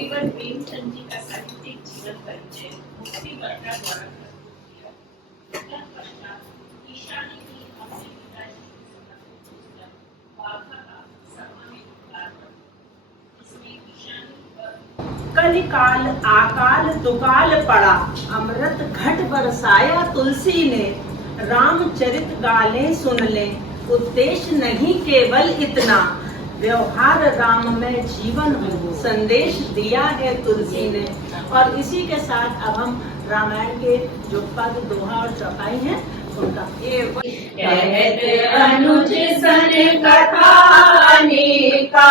कविवर प्रेमचंद जी का साहित्यिक जीवन परिचय मुक्ति वर्षा द्वारा प्रस्तुत किया। इसका पश्चात ईशानी की अपने पिताजी की समर्पित पुस्तक बाघा का सम्मानित उद्घाटन, इसमें ईशानी पर कलिकाल आकाल दुकाल पड़ा, अमृत घट बरसाया तुलसी ने, रामचरित गाले सुन ले, उद्देश्य नहीं केवल इतना, व्यवहार राम में जीवन हो, संदेश दिया है तुलसी ने। और इसी के साथ अब हम रामायण के जो पद, दोहा और चौपाई हैं उनका कहते अनुज सन कथा अनेका,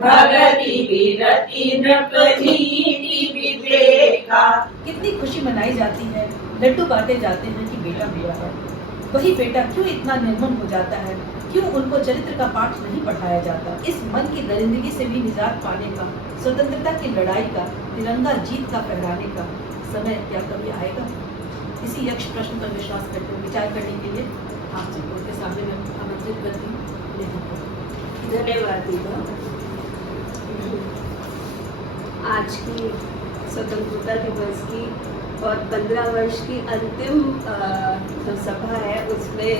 भगति विरति नृप नीति विवेका। कितनी खुशी मनाई जाती है, लड्डू बांटे जाते हैं कि बेटा हुआ है। वही बेटा क्यों इतना निर्मम हो जाता है, क्यों उनको चरित्र का पाठ नहीं पढ़ाया जाता। इस मन की दरिंदगी से भी निजात पाने का, स्वतंत्रता की लड़ाई का, तिरंगा जीत का फहराने का समय क्या कभी आएगा? इसी यक्ष प्रश्न पर विश्वास करते हुए विचार करने के लिए आप सबको के सामने मैं आमंत्रित करती हूँ। धन्यवाद दीपा। आज की स्वतंत्रता दिवस की और 15 वर्ष की अंतिम जो सभा है उसमें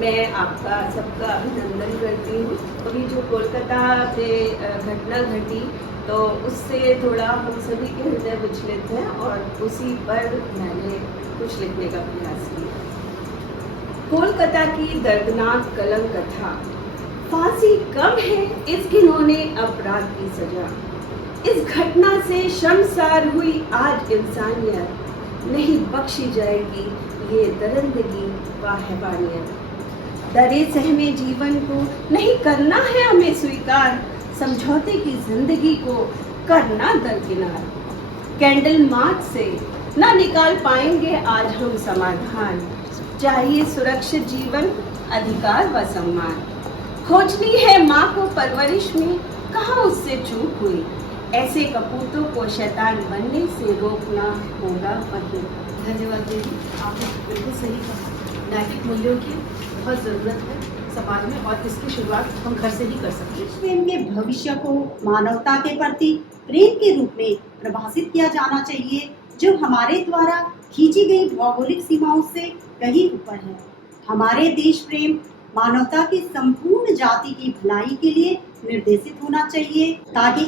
मैं आपका सबका अभिनंदन करती हूँ। अभी जो कोलकाता में घटना घटी तो उससे थोड़ा हम सभी के हृदय विचलित हैं और उसी पर मैंने कुछ लिखने का प्रयास किया। कोलकाता की दर्दनाक कलम कथा, फांसी कम है इस घिनौने अपराध की सजा। इस घटना से शर्मसार हुई आज इंसानियत, नहीं बख्शी जाएगी ये दरिंदगी व हैवानियत। डरे सहमे जीवन को नहीं करना है हमें स्वीकार, समझौते की जिंदगी को करना दरकिनार। कैंडल मार्च से न निकाल पाएंगे आज हम समाधान, चाहिए सुरक्षित जीवन, अधिकार व सम्मान। खोजनी है माँ को परवरिश में, कहाँ उससे चूक हुई, ऐसे कपूतों को शैतान बनने से रोकना होगा वही। धन्यवाद देवी, आपने बिल्कुल सही कहा। नैतिक मूल्यों की बहुत ज़रूरत है समाज में और इसकी शुरुआत हम घर से ही कर सकते हैं। प्रेम के भविष्य को मानवता के प्रति प्रेम के रूप में परिभाषित किया जाना चाहिए, जो हमारे द्वारा खींची गई भौगोलिक सीमाओं से कहीं ऊपर है। हमारे देश प्रेम मानवता की संपूर्ण जाति की भलाई के लिए निर्देशित होना चाहिए, ताकि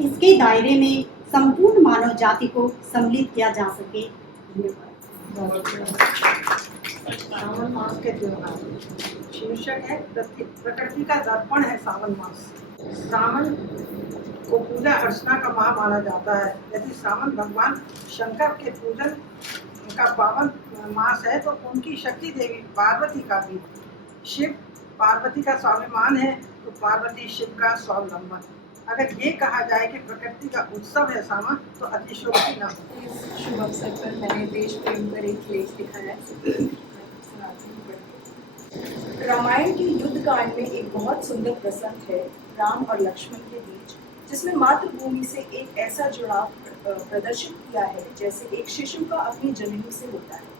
इसके दायरे में संपूर्ण मानव जाति को सम्मिलित किया जा सके। सावन मास के त्योहार शीर्षक है प्रकृति का दर्पण है सावन मास। सावन को पूजा अर्चना का माह माना जाता है। यदि सावन भगवान शंकर के पूजन का पावन मास है तो उनकी शक्ति देवी पार्वती का भी। शिव पार्वती का स्वाभिमान है तो पार्वती शिव का स्वावलंबन। अगर ये कहा जाए कि प्रकृति का उत्सव है सावन तो अतिशयोक्ति न हो। इस शुभ अवसर पर मैंने देश प्रेम पर एक लेख लिखा है। रामायण के युद्ध कांड में एक बहुत सुंदर प्रसंग है राम और लक्ष्मण के बीच, जिसमें मातृभूमि से एक ऐसा जुड़ाव प्रदर्शित किया है जैसे एक शिशु का अपनी जननी से होता है।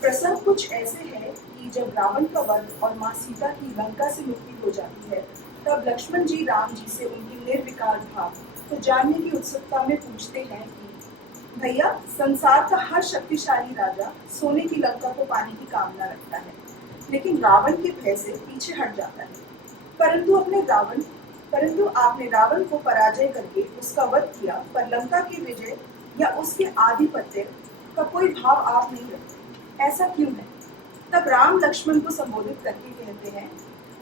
प्रसंग कुछ ऐसे है कि जब रावण का वध और माँ सीता की लंका से मुक्ति हो जाती है, तब लक्ष्मण जी राम जी से उनकी निर्विकार भाव तो जानने की उत्सुकता में पूछते हैं कि भैया, संसार का हर शक्तिशाली राजा सोने की लंका को पाने की कामना रखता है, लेकिन रावण के भय से पीछे हट जाता है। परंतु आपने रावण को पराजय करके उसका वध किया, पर लंका की विजय या उसके आधिपत्य का कोई भाव आप नहीं रखते, ऐसा क्यों है? तब राम लक्ष्मण को संबोधित करके कहते हैं,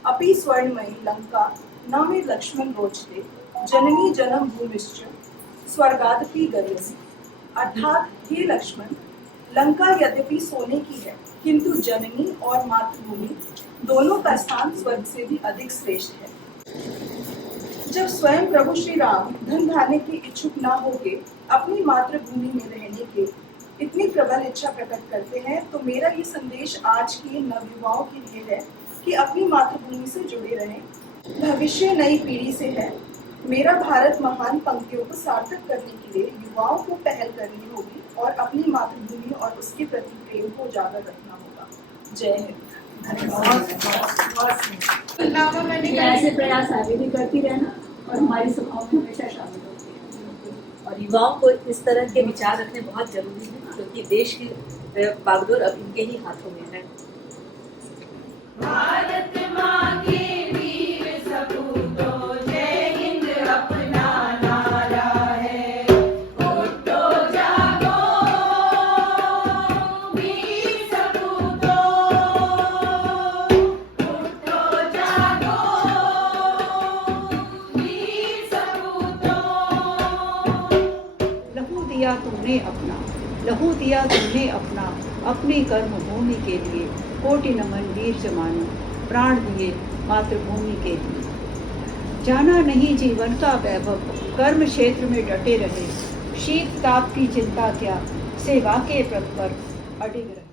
अपि स्वर्णमयी लंका न मे लक्ष्मण रोचते, जननी जन्म भूमिश्च स्वर्गादपि गरीयसी। अर्थात हे लक्ष्मण, लंका यद्यपि सोने की है, किंतु जननी और मातृभूमि दोनों का स्थान स्वर्ग से भी अधिक श्रेष्ठ है। जब स्वयं प्रभु श्री राम धन धान्य के इच्छुक न होके अपनी मातृभूमि में रहने के इतनी प्रबल इच्छा प्रकट करते हैं, तो मेरा ये संदेश आज के नवयुवाओं के लिए है कि अपनी मातृभूमि से जुड़े रहें। भविष्य नई पीढ़ी से है। मेरा भारत महान पंक्तियों को सार्थक करने के लिए युवाओं को पहल करनी होगी और अपनी मातृभूमि और उसके प्रति प्रेम को उजागर रखना होगा। जय हिंद। ऐसे प्रयास आगे भी करती रहना और हमारी सभाओं में हमेशा शामिल होती है। और युवाओं को इस तरह के विचार रखने बहुत जरूरी है, क्योंकि देश की बागडोर अब इनके ही हाथों में है। भारत माँ के वीर सपूतों, जय हिंद अपना नारा है। उठो जागो वीर सपूतों, उठो जागो वीर सपूतों। लहू दिया तुमने अपना, लहू दिया तुमने अपना, अपनी कर्म भूमि के लिए। कोटि नमन वीर जवानों, प्राण दिए मातृभूमि के लिए। जाना नहीं जीवन का वैभव, कर्म क्षेत्र में डटे रहे। शीत ताप की चिंता क्या, सेवा के व्रत पर अडिग रहे।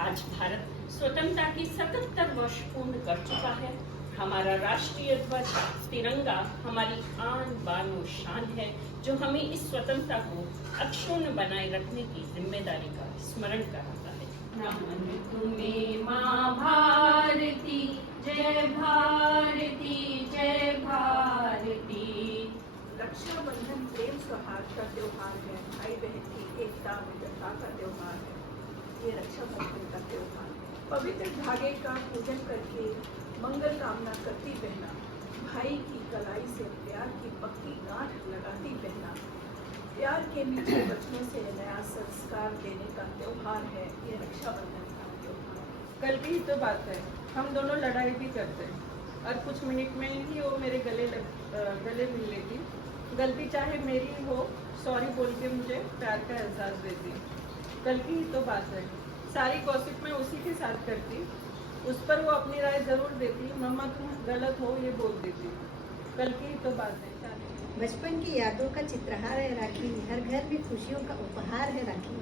आज भारत स्वतंत्रता की 77 वर्ष पूर्ण कर चुका है। हमारा राष्ट्रीय ध्वज तिरंगा हमारी आन बान और शान है, जो हमें इस स्वतंत्रता को अक्षुण्ण बनाए रखने की जिम्मेदारी का स्मरण कराता है। नमन तुम्हें माँ भारती, जय भारती जय भारती। रक्षाबंधन प्रेम सौहार्द का त्योहार है, भाई बहन की एकता विविधता का त्योहार है। ये रक्षाबंधन का त्योहार है। पवित्र धागे का पूजन करके मंगल कामना करती बहना, भाई की कलाई से प्यार की पक्की गांठ लगाती बहना, प्यार के मीठे वचनों से नया संस्कार देने का त्योहार है ये रक्षाबंधन का त्योहार। कल की ही तो बात है, हम दोनों लड़ाई भी करते हैं और कुछ मिनट में ही वो मेरे गले मिल लेती। गलती चाहे मेरी हो, सॉरी बोल के मुझे प्यार का एहसास देती। कल की ही तो बात है, सारी गॉसिप मैं उसी के साथ करती, उस पर वो अपनी राय जरूर देती। मम्मा तुम गलत हो ये बोल देती। कल की ही तो बात है। बचपन की यादों का चित्रहार है राखी, हर घर में खुशियों का उपहार है राखी।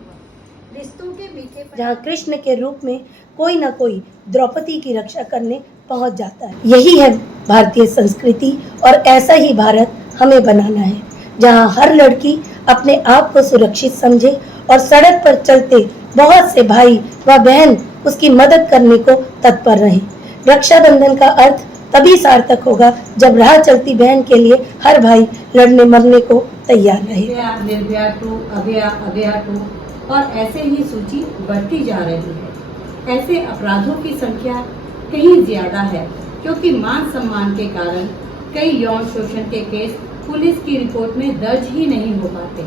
रिश्तों के मीठे जहाँ कृष्ण के रूप में कोई न कोई द्रौपदी की रक्षा करने पहुँच जाता है। यही है भारतीय संस्कृति और ऐसा ही भारत हमें बनाना है, जहाँ हर लड़की अपने आप को सुरक्षित समझे और सड़क पर चलते बहुत से भाई व बहन उसकी मदद करने को तत्पर रहे। रक्षाबंधन का अर्थ तभी सार्थक होगा जब राह चलती बहन के लिए हर भाई लड़ने मरने को तैयार रहे। निर्भया टू अभया टू और ऐसे ही सूची बढ़ती जा रही है। ऐसे अपराधों की संख्या कहीं ज्यादा है, क्योंकि मान सम्मान के कारण कई यौन शोषण के केस पुलिस की रिपोर्ट में दर्ज ही नहीं हो पाते,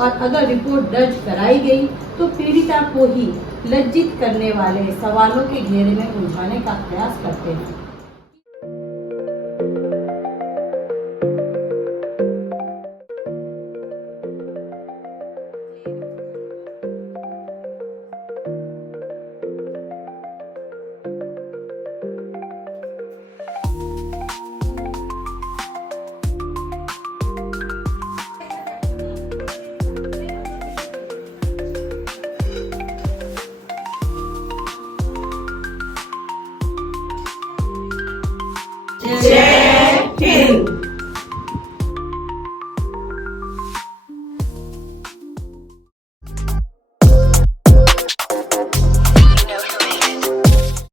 और अगर रिपोर्ट दर्ज कराई गई तो पीड़िता को ही लज्जित करने वाले सवालों के घेरे में उलझाने का प्रयास करते हैं। जय